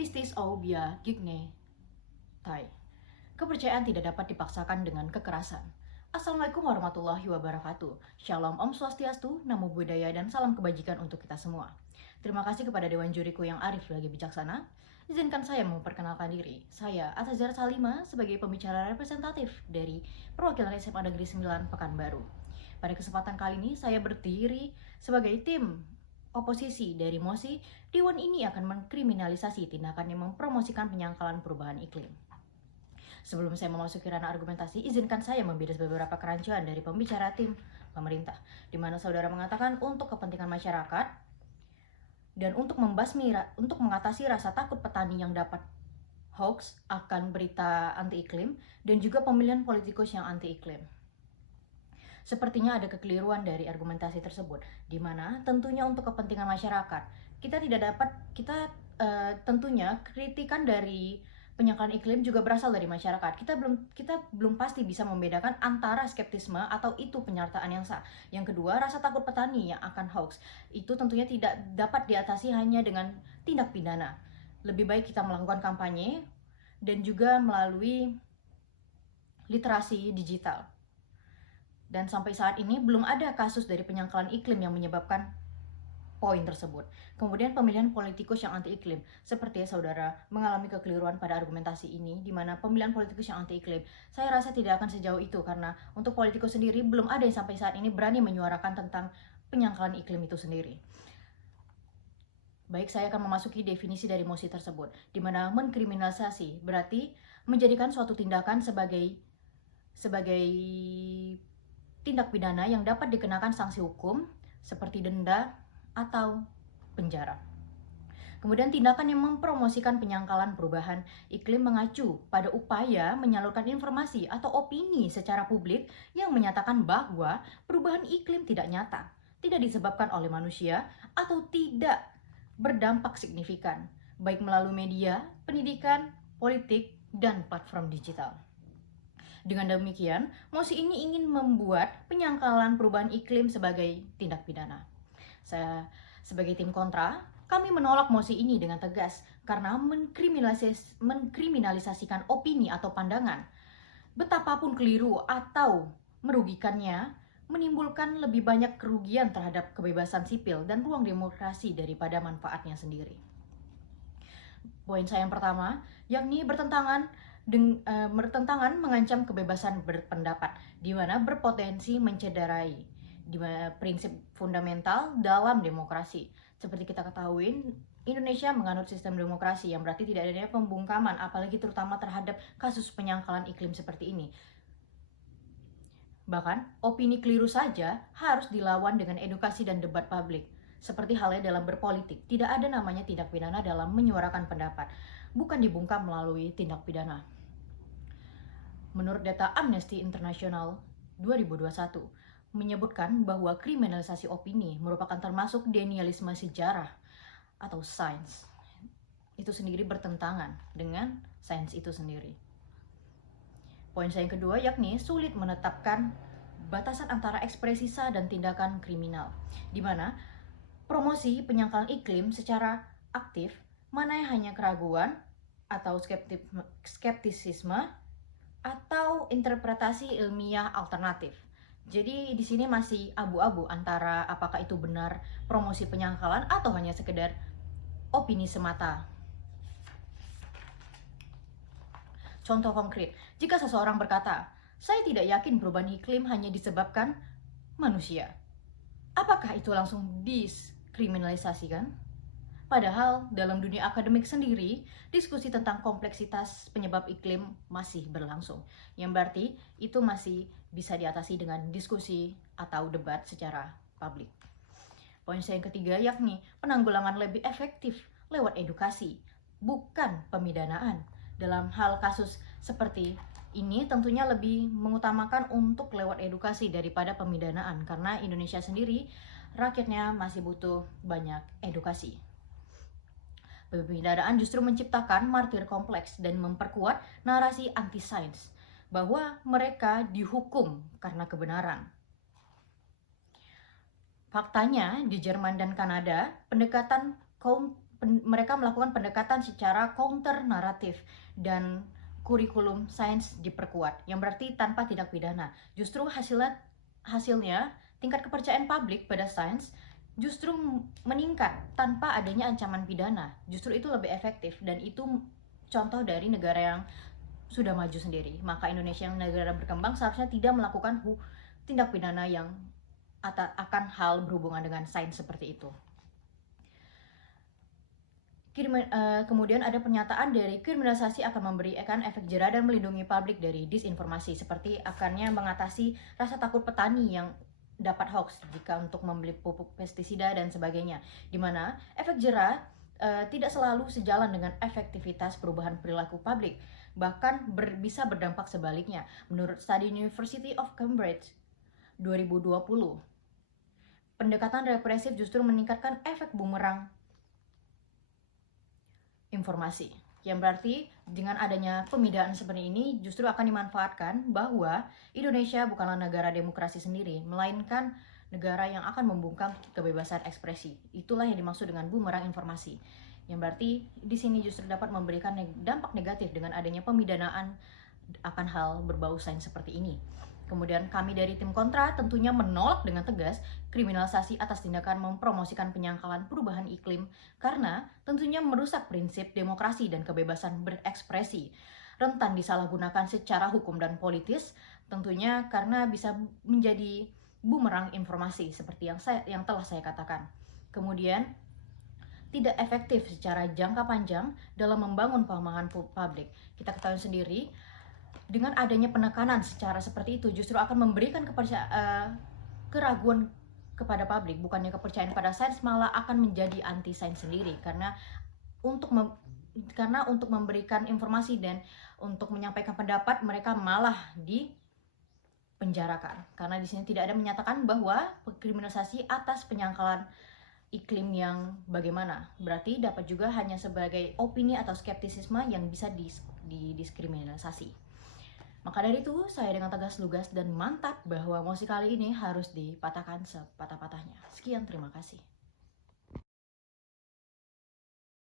Pistis aubia gigne tai. Kepercayaan tidak dapat dipaksakan dengan kekerasan. Assalamualaikum warahmatullahi wabarakatuh. Shalom, Om Swastiastu, Namo Buddhaya, dan salam kebajikan untuk kita semua. Terima kasih kepada Dewan Juriku yang arif lagi bijaksana. Izinkan saya memperkenalkan diri. Saya Atazar Salima sebagai pembicara representatif dari perwakilan SMA Negeri 9 Pekanbaru. Pada kesempatan kali ini saya berdiri sebagai tim oposisi dari MOSI. Dewan ini akan mengkriminalisasi tindakan yang mempromosikan penyangkalan perubahan iklim. Sebelum saya memasuki ranah argumentasi, izinkan saya membidas beberapa kerancuan dari pembicara tim pemerintah, di mana saudara mengatakan untuk kepentingan masyarakat dan untuk mengatasi rasa takut petani yang dapat hoax akan berita anti iklim dan juga pemilihan politikus yang anti iklim. Sepertinya ada kekeliruan dari argumentasi tersebut, di mana tentunya untuk kepentingan masyarakat tentunya kritikan dari penyangkalan iklim juga berasal dari masyarakat. Kita belum pasti bisa membedakan antara skeptisme atau itu penyertaan yang sah. Yang kedua, rasa takut petani yang akan hoax itu tentunya tidak dapat diatasi hanya dengan tindak pidana. Lebih baik kita melakukan kampanye dan juga melalui literasi digital. Dan sampai saat ini belum ada kasus dari penyangkalan iklim yang menyebabkan poin tersebut. Kemudian pemilihan politikus yang anti iklim. Seperti saudara mengalami kekeliruan pada argumentasi ini, di mana pemilihan politikus yang anti iklim, saya rasa tidak akan sejauh itu, karena untuk politikus sendiri belum ada yang sampai saat ini berani menyuarakan tentang penyangkalan iklim itu sendiri. Baik, saya akan memasuki definisi dari MOSI tersebut, di mana mengkriminalisasi berarti menjadikan suatu tindakan sebagai tindak pidana yang dapat dikenakan sanksi hukum seperti denda atau penjara. Kemudian tindakan yang mempromosikan penyangkalan perubahan iklim mengacu pada upaya menyalurkan informasi atau opini secara publik yang menyatakan bahwa perubahan iklim tidak nyata, tidak disebabkan oleh manusia, atau tidak berdampak signifikan, baik melalui media, pendidikan, politik, dan platform digital. Dengan demikian, MOSI ini ingin membuat penyangkalan perubahan iklim sebagai tindak pidana. Saya sebagai tim kontra, kami menolak MOSI ini dengan tegas karena mengkriminalisasikan opini atau pandangan. Betapapun keliru atau merugikannya, menimbulkan lebih banyak kerugian terhadap kebebasan sipil dan ruang demokrasi daripada manfaatnya sendiri. Poin saya yang pertama, yakni bertentangan mengancam kebebasan berpendapat, di mana berpotensi mencederai prinsip fundamental dalam demokrasi. Seperti kita ketahui, Indonesia menganut sistem demokrasi yang berarti tidak adanya pembungkaman, apalagi terutama terhadap kasus penyangkalan iklim seperti ini. Bahkan, opini keliru saja harus dilawan dengan edukasi dan debat publik. Seperti halnya dalam berpolitik, tidak ada namanya tindak pidana dalam menyuarakan pendapat, bukan dibungkam melalui tindak pidana. Menurut data Amnesty International 2021, menyebutkan bahwa kriminalisasi opini merupakan termasuk denialisme sejarah atau sains. Itu sendiri bertentangan dengan sains itu sendiri. Poin saya yang kedua, yakni sulit menetapkan batasan antara ekspresi sah dan tindakan kriminal, di mana promosi penyangkalan iklim secara aktif, mana yang hanya keraguan atau skeptisisme atau interpretasi ilmiah alternatif. Jadi di sini masih abu-abu antara apakah itu benar promosi penyangkalan atau hanya sekedar opini semata. Contoh konkret, jika seseorang berkata, "Saya tidak yakin perubahan iklim hanya disebabkan manusia." Apakah itu langsung diskriminalisasikan? Padahal dalam dunia akademik sendiri, diskusi tentang kompleksitas penyebab iklim masih berlangsung. Yang berarti itu masih bisa diatasi dengan diskusi atau debat secara publik. Poin saya yang ketiga, yakni penanggulangan lebih efektif lewat edukasi, bukan pemidanaan. Dalam hal kasus seperti ini tentunya lebih mengutamakan untuk lewat edukasi daripada pemidanaan, karena Indonesia sendiri rakyatnya masih butuh banyak edukasi. Pemidanaan justru menciptakan martir kompleks dan memperkuat narasi anti-sains bahwa mereka dihukum karena kebenaran. Faktanya, di Jerman dan Kanada, pendekatan mereka melakukan pendekatan secara counter naratif dan kurikulum sains diperkuat, yang berarti tanpa tindak pidana. Justru hasilnya tingkat kepercayaan publik pada sains justru meningkat tanpa adanya ancaman pidana. Justru itu lebih efektif, dan itu contoh dari negara yang sudah maju sendiri. Maka Indonesia yang negara berkembang seharusnya tidak melakukan tindak pidana yang akan hal berhubungan dengan sains seperti itu. Kemudian ada pernyataan dari kriminalisasi akan memberikan efek jera dan melindungi publik dari disinformasi, seperti akannya mengatasi rasa takut petani yang dapat hoax jika untuk membeli pupuk pestisida dan sebagainya, dimana efek jera tidak selalu sejalan dengan efektivitas perubahan perilaku publik, bahkan bisa berdampak sebaliknya. Menurut studi University of Cambridge 2020, pendekatan represif justru meningkatkan efek bumerang informasi, yang berarti dengan adanya pemidaan seperti ini justru akan dimanfaatkan bahwa Indonesia bukanlah negara demokrasi sendiri, melainkan negara yang akan membungkam kebebasan ekspresi. Itulah yang dimaksud dengan bumerang informasi, yang berarti di sini justru dapat memberikan dampak negatif dengan adanya pemidanaan akan hal berbau sains seperti ini. Kemudian kami dari tim kontra tentunya menolak dengan tegas kriminalisasi atas tindakan mempromosikan penyangkalan perubahan iklim, karena tentunya merusak prinsip demokrasi dan kebebasan berekspresi, rentan disalahgunakan secara hukum dan politis, tentunya karena bisa menjadi bumerang informasi seperti yang telah saya katakan. Kemudian tidak efektif secara jangka panjang dalam membangun pemahaman publik. Kita ketahui sendiri, dengan adanya penekanan secara seperti itu justru akan memberikan keraguan kepada publik, bukannya kepercayaan pada sains, malah akan menjadi anti sains sendiri, karena untuk memberikan informasi dan untuk menyampaikan pendapat mereka malah dipenjarakan, karena di sini tidak ada menyatakan bahwa kriminalisasi atas penyangkalan iklim yang bagaimana, berarti dapat juga hanya sebagai opini atau skeptisisme yang bisa didiskriminalisasi. Maka dari itu, saya dengan tegas, lugas, dan mantap bahwa mosi kali ini harus dipatahkan sepatah-patahnya. Sekian, terima kasih.